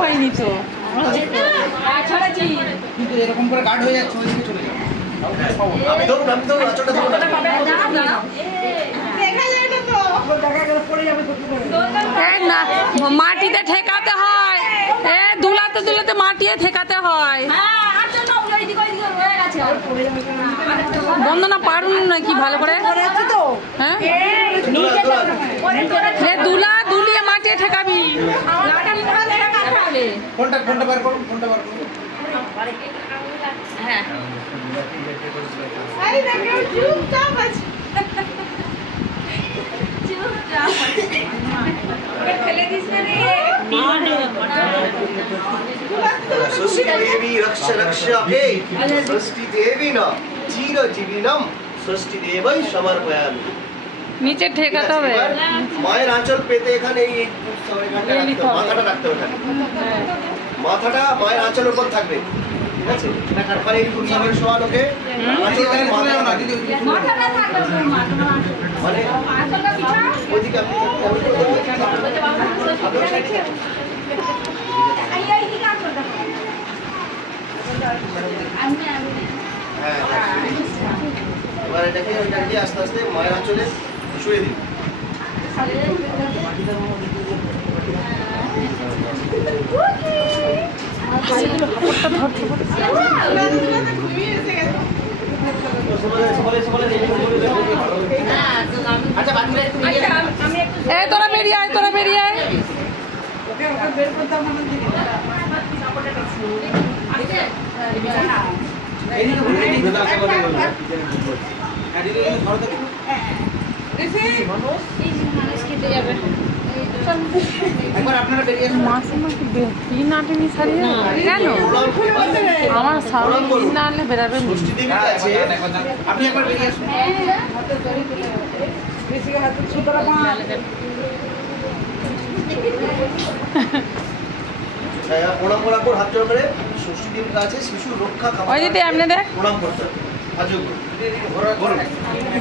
পাইনি তো কিন্তু এরকম করে গার্ড হয়ে যাচ্ছে ওইদিকে চলে যাও। না মাটিতে ঠেকাতে হয়, দুলাতে দুলাতে মাটিতে ঠেকাতে হয়। বন্দনা পারুন নাকি ভালো করে? হ্যাঁ দুলা দুলিয়ে মাটিতে ঠেকাবি। ফোনটা বার করুন, ফোনটা বার করুন। হ্যাঁ षष्ठी देवी रक्ष रक्ष हे षष्ठी देवी न चिरजीविनम षष्ठी देवई समर्पयामि। নিচে ঠেকাতে হবে। মায়ের আঁচল পেতে এখানে এই মাথাটা রাখতে হবে, মাথাটা মায়ের আঁচলের উপর থাকবে, ঠিক আছে? ওখানে এই কুরসামের শোয়ান ওকে আঁচলটাকে মাথায় না দিদি মাথাটা থাকবে মানে ওইদিকে আপনি এবার এটাকে ওইটাকে আস্তে আস্তে মায়ের আঁচলে শুয়ে দিন। তোরা বেরিয়ে আয়, তোরা বেরিয়ে আয়। কেন আমার সামনে না আনলে বেরাবে? আপনি একবার বেরিয়ে আসুন। প্রণাম করার পর হাত জোড় করে ষষ্ঠী দেবীর কাছে শিশু রক্ষা কামনা ওই দিদি এমনি দেখ, প্রণাম করতে হবে। হাত জোড় করুন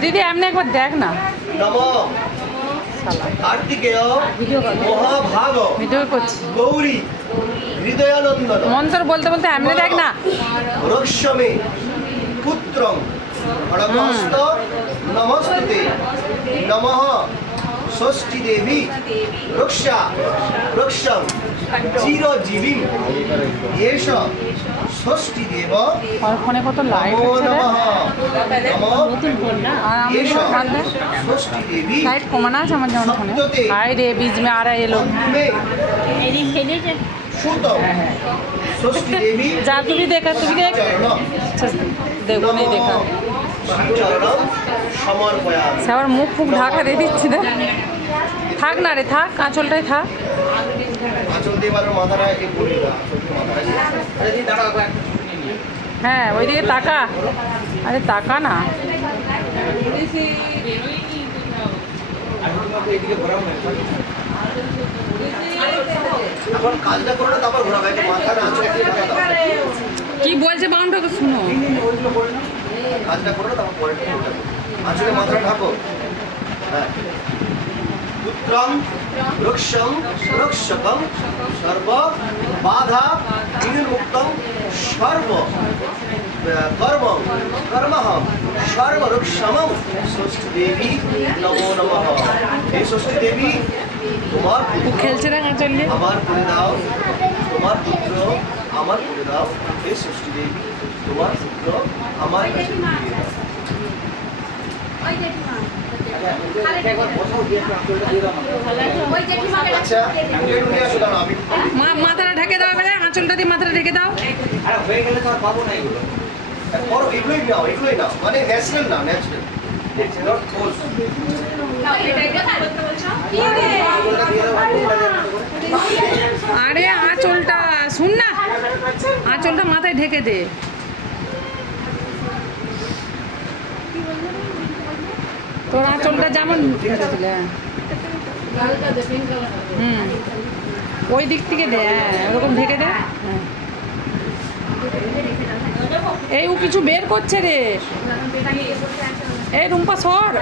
দিদি এমনি একবার দেখ না। নমঃ কার্তিকেয় মহাভাগ ভিডিও করছি গৌরী হৃদয়ানন্দন মন্ত্র বলতে বলতে এমনি দেখ না। রক্ষমে পুত্রং খড়গহস্ত নমস্তুতে নমঃ ষষ্ঠী দেবী রক্ষা রক্ষং চিরজীবীম এষ ষষ্ঠী দেব ফোনে কত লাইট লাইট কমানো আছে আমার যেমন ফোনে। হাই রে বীজ মে আ रहा है लोग ষষ্ঠী দেবী যা তুমি দেখা তুমি দেখ দেখো नहीं देखा সবার মুখ ফুক ঢাকা দিয়ে দিচ্ছি না। থাক না রে থাক, আঁচলটাই থাক। হ্যাঁ ওইদিকে তাকা, আরে তাকা না। কি বলছে বাউন্ডকে শুনো। কাজটা করো না, তারপর পরে আঁচলে মাথা ঢাকো। হ্যাঁ পুত্রং রক্ষং রক্ষকং সর্ব বাধা বিনির্মুক্তং সর্ব কর্মং কর্মহং সর্বরক্ষমং ষষ্ঠী দেবী নমো নমঃ। হে ষষ্ঠী দেবী তোমার খেলছে না আঁচলে আমার করে দাও, তোমার পুত্র আমার করে দাও। হে ষষ্ঠী দেবী তোমার পুত্র আমার কাছে দিয়ে দাও। মাথাটা ঢেকে দাও, এবারে আঁচলটা দিয়ে মাথাটা ঢেকে দাও। এগুলোই নাও, এগুলোই নাও, মানে ন্যাচারাল না, ন্যাচারাল। আরে আঁচলটা শুন না, আঁচলটা মাথায় ঢেকে দে। তোর আঁচলটা যেমন ওই দিক থেকে দে, ওরকম ঢেকে দে। এই ও কিছু বের করছে রে, এই রুম্পা সর।